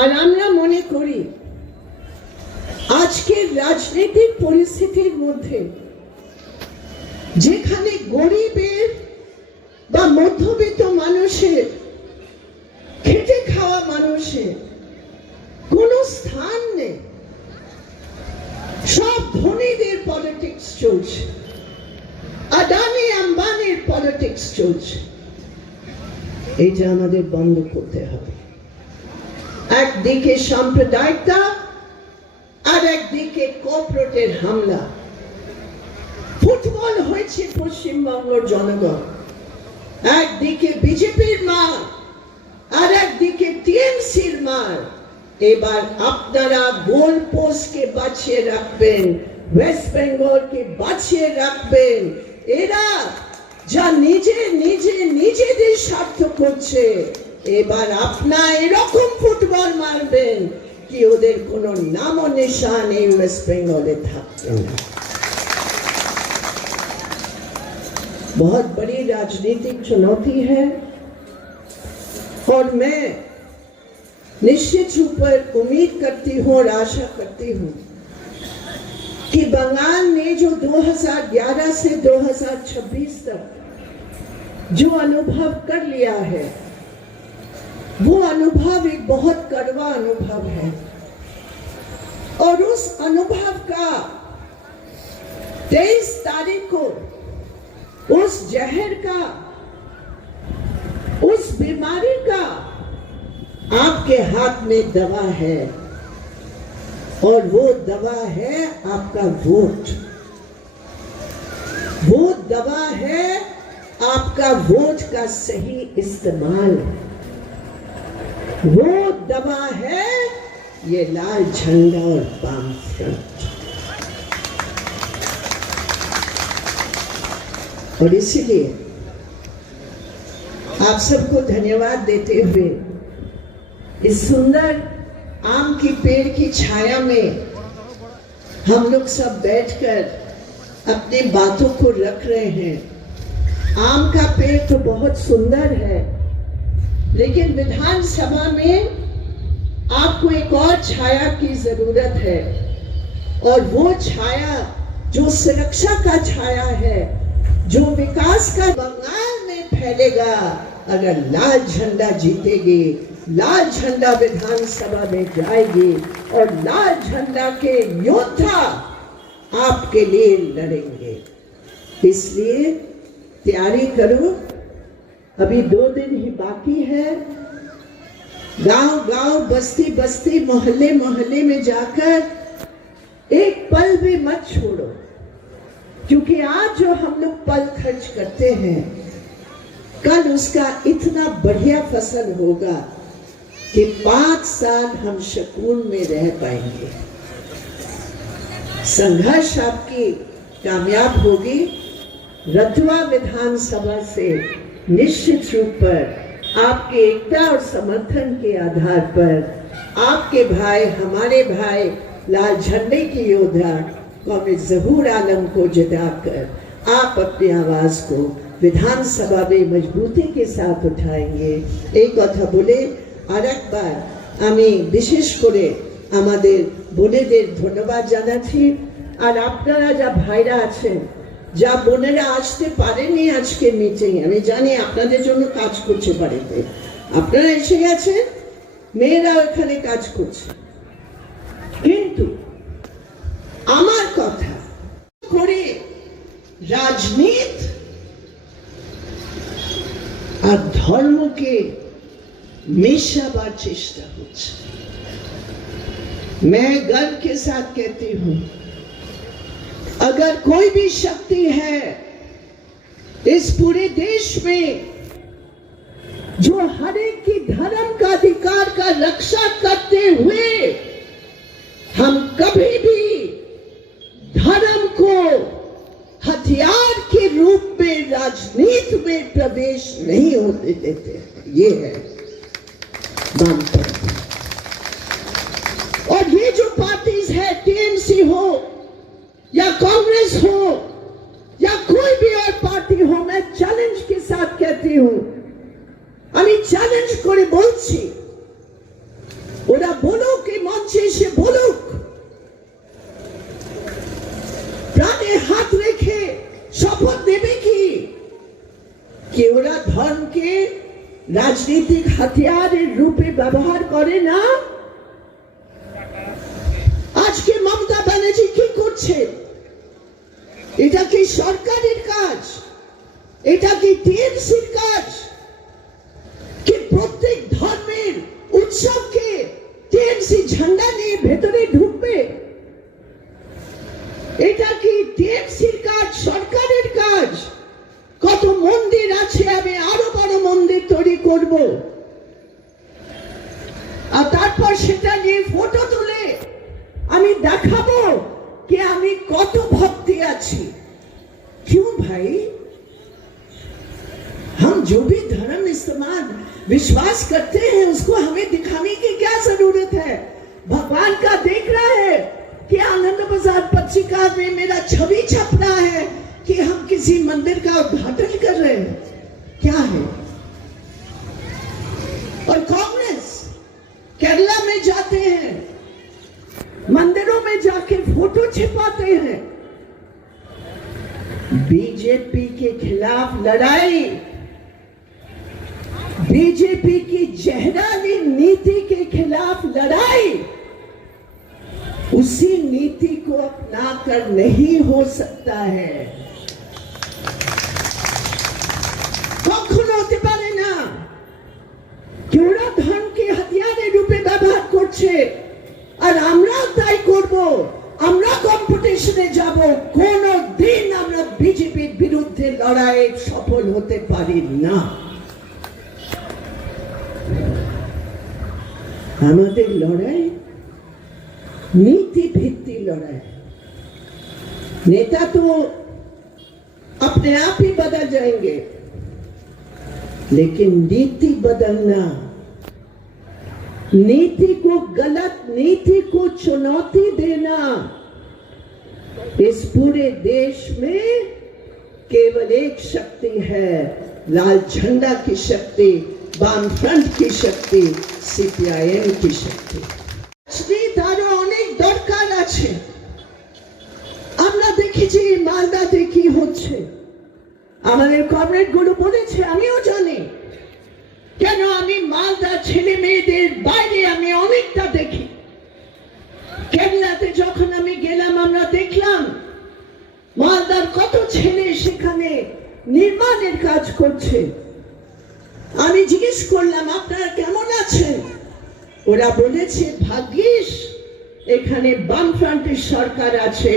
আর আমরা মনে করি আজকের রাজনৈতিক পরিস্থিতির মধ্যে যেখানে গরিবের বা মধ্যবিত্ত মানুষের, খেটে খাওয়া মানুষের কোনো স্থান নেই, সব ধনীদের পলিটিক্স চলছে, আদানি আম্বানির পলিটিক্স চলছে। এটা আমাদের বন্ধ করতে হবে। একদিকে সাম্প্রদায়িকতা আর একদিকে কর্পোরেটের হামলা। ফুটবল হয়েছে পশ্চিমবঙ্গের জনগণ, একদিকে বিজেপির মার আর একদিকে টিএমসির মার। এবার আপনারা গোল পোস্টকে বাঁচিয়ে রাখবেন, ওয়েস্ট বেঙ্গলকে বাঁচিয়ে রাখবেন। এরা যা নিজেদের স্বার্থ করছে, এবার আপনারা এরকম ফুটবল মারবেন कि उधर कोनो नामो निशान नहीं वेस्ट बंगाल थाकते हैं। बहुत बड़ी राजनीतिक चुनौती है और मैं निश्चित रूप पर उम्मीद करती हूँ और आशा करती हूँ कि बंगाल ने जो 2011 से 2026 तक जो अनुभव कर लिया है, वो अनुभव एक बहुत कड़वा अनुभव है और उस अनुभव का 23 तारीख को उस जहर का, उस बीमारी का आपके हाथ में दवा है और वो दवा है आपका वोट। वो दवा है आपका वोट का सही इस्तेमाल। वो दवा है ये लाल झंडा और वाम फ्रंट। और इसीलिए आप सबको धन्यवाद देते हुए इस सुंदर आम की पेड़ की छाया में हम लोग सब बैठकर अपनी बातों को रख रहे हैं। आम का पेड़ तो बहुत सुंदर है, लेकिन विधानसभा में आपको एक और छाया की जरूरत है और वो छाया जो सुरक्षा का छाया है, जो विकास का बंगाल में फैलेगा अगर लाल झंडा जीतेगी, लाल झंडा विधानसभा में जाएगी और लाल झंडा के योद्धा आपके लिए लड़ेंगे। इसलिए तैयारी करो, अभी 2 दिन ही बाकी है। गांव-गांव, बस्ती-बस्ती, मोहल्ले-मोहल्ले में जाकर एक पल भी मत छोड़ो, क्योंकि आज जो हम लोग पल खर्च करते हैं, कल उसका इतना बढ़िया फसल होगा कि 5 साल हम सुकून में रह पाएंगे। संघर्ष आपकी कामयाब होगी। रतुआ विधानसभा से निश्चित रूप पर आपके एकता और समर्थन के आधार पर आपके भाई, हमारे भाई लाल झंडे की योद्धा कॉमरेड ज़हूर आलम को जिताकर आप अपनी आवाज को विधानसभा में मजबूती के साथ उठाएंगे। एक कथा बोले আরেকবার আমি বিশেষ করে আমাদের বোনেদের ধন্যবাদ জানাচ্ছি। আর আপনারা যা ভাইরা আছেন, যা বোনেরা আসতে পারেনি আজকে মিটিং, আমি জানি আপনাদের জন্য কাজ করছে বাড়িতে, আপনারা এসে গেছেন, মেয়েরা ওখানে কাজ করছে, কিন্তু আমার কথা করে রাজনীতি আর ধর্মকে मेशाबार चेष्टा होती। मैं गर्व के साथ कहती हूं, अगर कोई भी शक्ति है इस पूरे देश में जो हर एक की धर्म का अधिकार का रक्षा करते हुए हम कभी भी धर्म को हथियार के रूप में राजनीति में प्रवेश नहीं होने देते, ये है और ये जो पार्टीज है, टीएमसी हो या कांग्रेस हो या कोई भी और पार्टी हो, मैं चैलेंज के साथ कहती हूं, আমি চ্যালেঞ্জ করে বলছি, ওরা মঞ্চে এসে বলুক, প্রাণে হাত রেখে শপথ নেবে কি ওরা ধর্মকে রাজনৈতিক হাতিয়ারের রূপে ব্যবহার করে না? আজকে মমতা ব্যানার্জি কি করছে? এটা কি সরকারের কাজ? এটা কি টিএমসির কাজ? কি প্রত্যেক ধর্মের উৎসবকে টিএমসি ঝান্ডা নিয়ে ভেতরে ঢুকবে? এটা কি টিএমসির কাজ, সরকারের কাজ? কত মন্দির আছে, আমি আরো বড় মন্দির তৈরি করব, আর তারপর সেটা নিয়ে ফটো তুলে আমি দেখাবো कि আমি কত ভক্তি আছি। क्यों भाई? हम जो भी धर्म इस्तेमाल विश्वास करते हैं उसको हमें दिखाने की क्या जरूरत है? भगवान का देख रहा है कि आनंद बाजार पत्रिका में मेरा छवि छप रहा है कि हम किसी मंदिर का उद्घाटन कर रहे हैं, क्या है? और कांग्रेस केरला में जाते हैं, मंदिरों में जाके फोटो छिपाते हैं। बीजेपी के खिलाफ लड़ाई, बीजेपी की जहराली नीति के खिलाफ लड़ाई, उसी नीति को अपनाकर नहीं हो सकता है। কখনো হতে পারে না কি ওরা ধর্মকে হাতিয়ারের রূপে ব্যবহার করছে আর আমরাও তাই করব, আমরা কম্পিটিশনে যাব। কোনো দিন আমরা বিজেপির বিরুদ্ধে লড়াইয়ে সফল হতে পারি না। আমাদের লড়াই नीति भित्ति लड़ाई। नेता तो अपने आप ही बदल जाएंगे, लेकिन नीति बदलना, नीति को, गलत नीति को चुनौती देना, इस पूरे देश में केवल एक शक्ति है, लाल झंडा की शक्ति, वामफ्रंट की शक्ति, सीपीआईएम की शक्ति। তারও অনেক দরকার আছে। আমরা দেখেছি মালদাতে কি হচ্ছে, আমাদের কমরেড গুলো বলেছে, আমিও জানি। কেন আমি মালদা ছেলে মেয়েদের বাইরে আমি অনেকটা দেখি। কেরলাতে যখন আমি গেলাম আমরা দেখলাম মালদার কত ছেলে সেখানে নির্মাণের কাজ করছে। আমি জিজ্ঞেস করলাম আপনারা কেমন আছেন? ওরা বলেছে ভাগ্যিস এখানে বামফ্রন্টের সরকার আছে,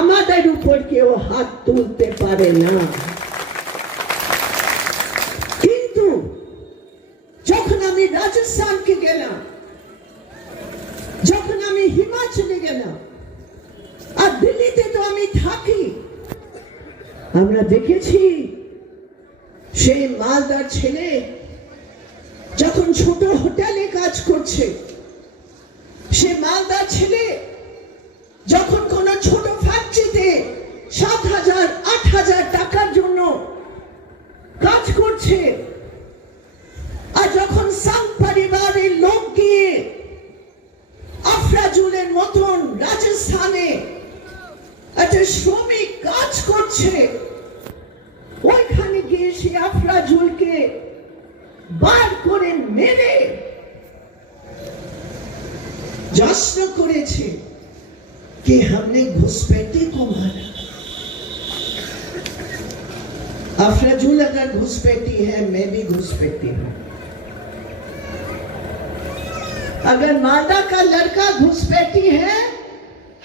আমাদের উপর কেউ হাত তুলতে পারে না। কিন্তু যখন আমি রাজস্থানকে গেলাম, যখন আমি হিমাচলে গেলাম, আর দিল্লিতে তো আমি থাকি, আমরা দেখেছি সেই মালদার ছেলে যখন ছোট হোটেলে কাজ করছে, সে মালদার ছেলে যখন কোন ছোট ফ্যাক্টরিতে 7,000 8,000 টাকার জন্য কাজ করছে, আর যখন সংঘ পরিবারের লোক গিয়ে আফরাজুলের মতন রাজস্থানে একটা শ্রমিক কাজ করছে, ওইখানে গিয়ে সে আফরাজুলকে বার করে মেরে जश्न करेছে कि हमने घुसपैठी को मारा। अफराजुल अगर घुसपैठी है, मैं भी घुसपैठी हूं। अगर मालदा का लड़का घुसपैठी है,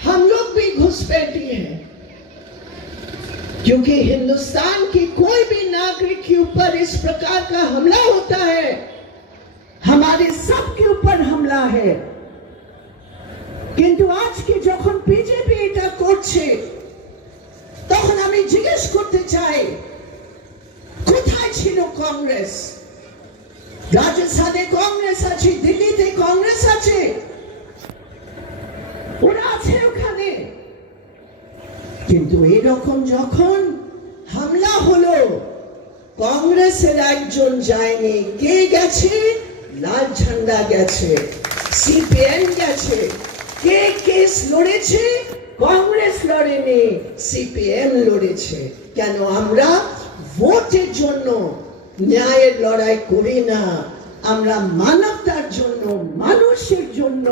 हम लोग भी घुसपैठी हैं, क्योंकि हिंदुस्तान की कोई भी नागरिक के ऊपर इस प्रकार का हमला होता है, हमारे सब के ऊपर हमला है। কিন্তু আজকে যখন বিজেপি এটা করছে, তখন আমি জিজ্ঞেস করতে চাই কোথায় ছিল কংগ্রেস? রাজস্থানে কংগ্রেস আছে, দিল্লিতে কংগ্রেস আছে, ওরা আছে ওখানে। কিন্তু এরকম যখন হামলা হলো, কংগ্রেসের একজন যায়নি, কে গেছে? লাল ঝান্ডা গেছে। সিপিএম গেছে, কে কেস লড়েছে? কংগ্রেস লড়েনি, সিপিএম লড়েছে। কেন? আমরা ভোটের জন্য ন্যায়ের লড়াই করি না, আমরা মানবতার জন্য, মানুষের জন্য,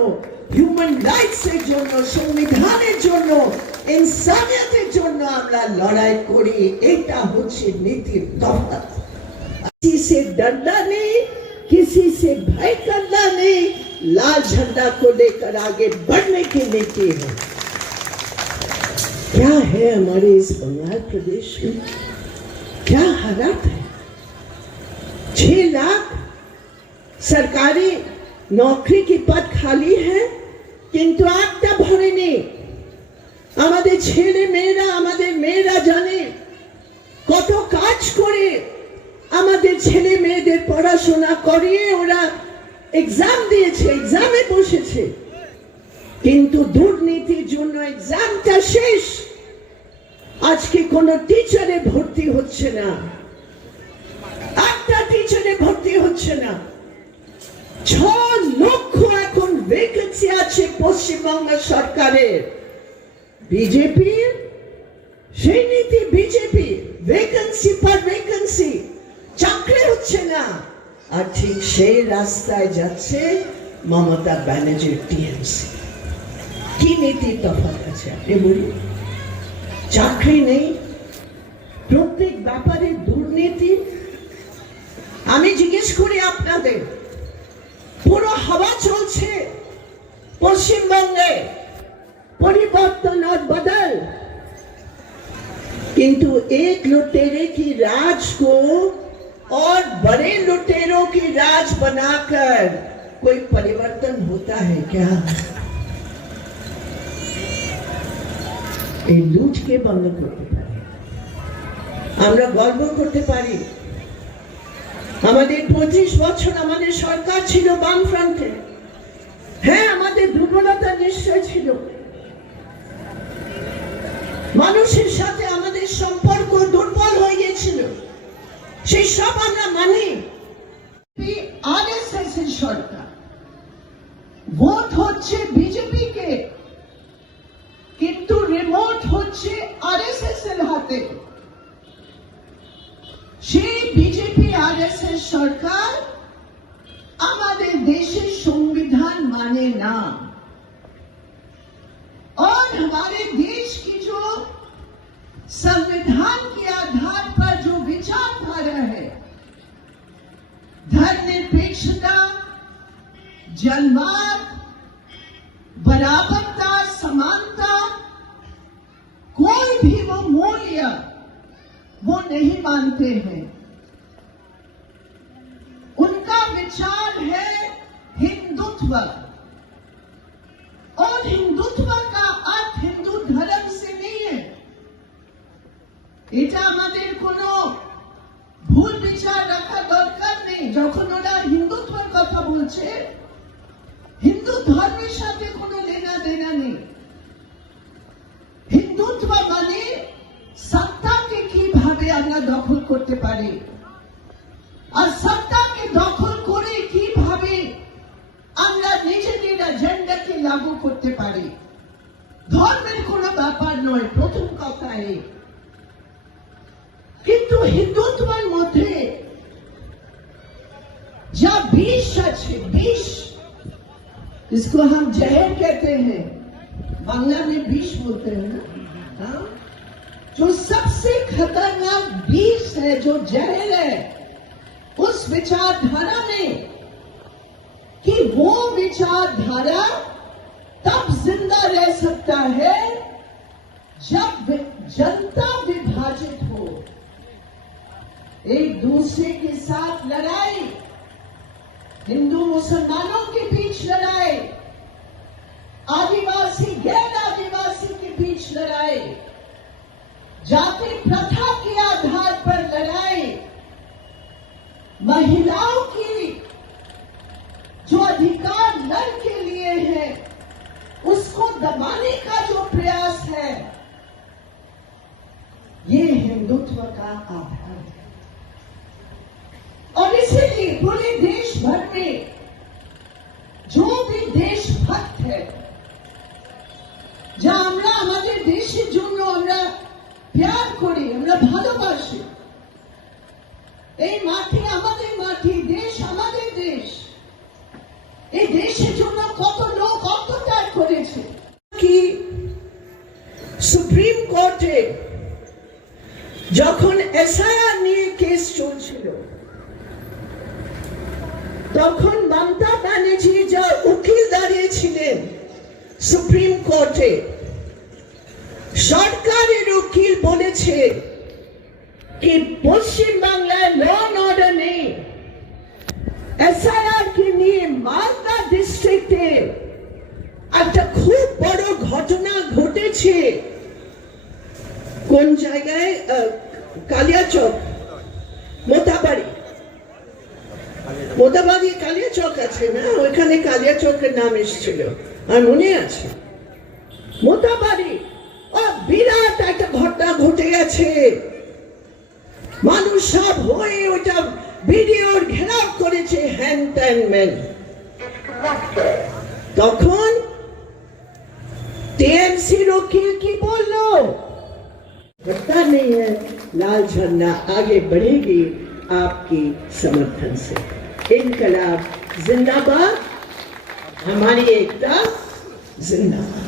হিউম্যান রাইটস এর জন্য, সংবিধানের জন্য, ইনসানিয়তের জন্য আমরা লড়াই করি। এটা হচ্ছে নীতির তফাৎ। किसी से डरना नहीं, किसी से भय करना नहीं, लाल झंडा को लेकर आगे बढ़ने की नीति है। क्या है हमारे इस बंगाल प्रदेश में? क्या हालात है? 6 लाख सरकारी नौकरी की पद खाली है, किंतु একটা ভরেনি। আমাদের ছেলে মেয়েরা, আমাদের মেয়েরা জানে কত কাজ করে আমাদের ছেলে মেয়েদের পড়াশোনা করিয়ে ওরা এক্সাম দিয়েছে, এক্সামে বসেছে, কিন্তু দুর্নীতির জন্য এক্সামটা শেষ। আজকে কোনো টিচারে ভর্তি হচ্ছে না, একটা টিচারে ভর্তি হচ্ছে না। 6 লক্ষ এখন ভ্যাকেন্সি আছে পশ্চিমবঙ্গ সরকারের। বিজেপি সেই নীতি, বিজেপি ভ্যাকেন্সি পর ভ্যাকেন্সি, চাকরি হচ্ছে না। আর ঠিক সেই রাস্তায় যাচ্ছে মমতা ব্যানার্জির টিএমসি। কি নীতি তফাৎ আছে আপনি বলুন? চাকরি নেই, প্রত্যেক ব্যাপারে দুর্নীতি। আমি জিজ্ঞেস করি আপনাদের, পুরো হাওয়া চলছে পশ্চিমবঙ্গে परिवर्तन और बदल, किंतु एक लुटेरे की राज को और बड़े लुटेरों की राज बनाकर कोई परिवर्तन होता है क्या? এই লুটকে বন্ধ করতে পারি, আমরা গর্ব করতে পারি। আমাদের 25 বছর আমাদের সরকার ছিল বামফ্রন্টে। হ্যাঁ, আমাদের দুর্বলতা নিশ্চয় ছিল, মানুষের সাথে আমাদের সম্পর্ক দুর্বল হয়ে গিয়েছিল, সেই সব আমরা মানি। আরএসএস এর সরকার, ভোট হচ্ছে বিজেপি কে, কিন্তু রিমোট হচ্ছে আরএসএস এর হাতে। সেই বিজেপি আরএসএস সরকার আমাদের দেশের সংবিধান মানে না, और हमारे देश की जो संविधान के आधार पर जो विचारधारा है, धर्मनिरपेक्षता, जनमत, बराबरता, समानता, कोई भी वो मूल्य वो नहीं मानते हैं। उनका विचार है हिंदुत्व, और हिंदुत्व का अर्थ हिंदू धर्म से नहीं है। এটা আমাদের কোনো ভুল বিচার রাখা দরকার নেই। যখন ওরা হিন্দুত্বের কথা বলছে, হিন্দু ধর্মের সাথে কোনো লেনা দেনা নেই। হিন্দুত্ব মানে সত্তাকে কিভাবে আমরা দখল করতে পারি, আর সত্তাকে দখল করে কিভাবে আমরা নিজেদের এজেন্ডাকে লাগু করতে পারি। ধর্মের কোনো ব্যাপার নয়, প্রথম কথা এই। কিন্তু হিন্দুত্বের মধ্যে যা বিষ আছে, বিষ, इसको हम जहर कहते हैं, बांग्ला में विष बोलते हैं ना, हाँ? जो सबसे खतरनाक विष है, जो जहर है, उस विचारधारा में कि वो विचारधारा तब जिंदा रह सकता है जब जनता विभाजित हो, एक दूसरे के साथ लड़ाई, हिंदू मुसलमानों के बीच लड़ाई, आदिवासी गैर आदिवासी के बीच लड़ाई, जाति प्रथा के आधार पर लड़ाई, महिलाओं की जो अधिकार लड़ के लिए है उसको दबाने का जो प्रयास है, ये हिंदुत्व का आधार है। और इसीलिए पूरे देश भर में जो भी যখন এসআইআর নিয়ে কেস চলছিল তখন মমতা ব্যানার্জি যা উকিল দাঁড়িয়েছিলেন সুপ্রিম কোর্টে, সরকারের উকিল বলেছে कि পশ্চিম বাংলায় ল অ্যান্ড অর্ডার নেই। এসআইআর কে নিয়ে মালদা ডিস্ট্রিক্টে একটা খুব বড় ঘটনা ঘটেছে। কোন জায়গায়? কালিয়াচক, মোতাবাড়ি কালিয়াচক আছে না, ওইখানে কালিয়াচকের নাম এসেছিল আর মনে আছে। মোতাবাড়ি বিরাট একটা ঘটনা ঘটে গেছে, মানুষ সব হয়ে ওটা ভিডিওর ঘেরাও করেছে, হ্যান ত্যান ম্যান। তখন टीएमसी वकील की बोलो पता नहीं है, लाल झंडा आगे बढ़ेगी आपकी समर्थन से। इनकलाब जिंदाबाद, हमारी एकता जिंदाबाद।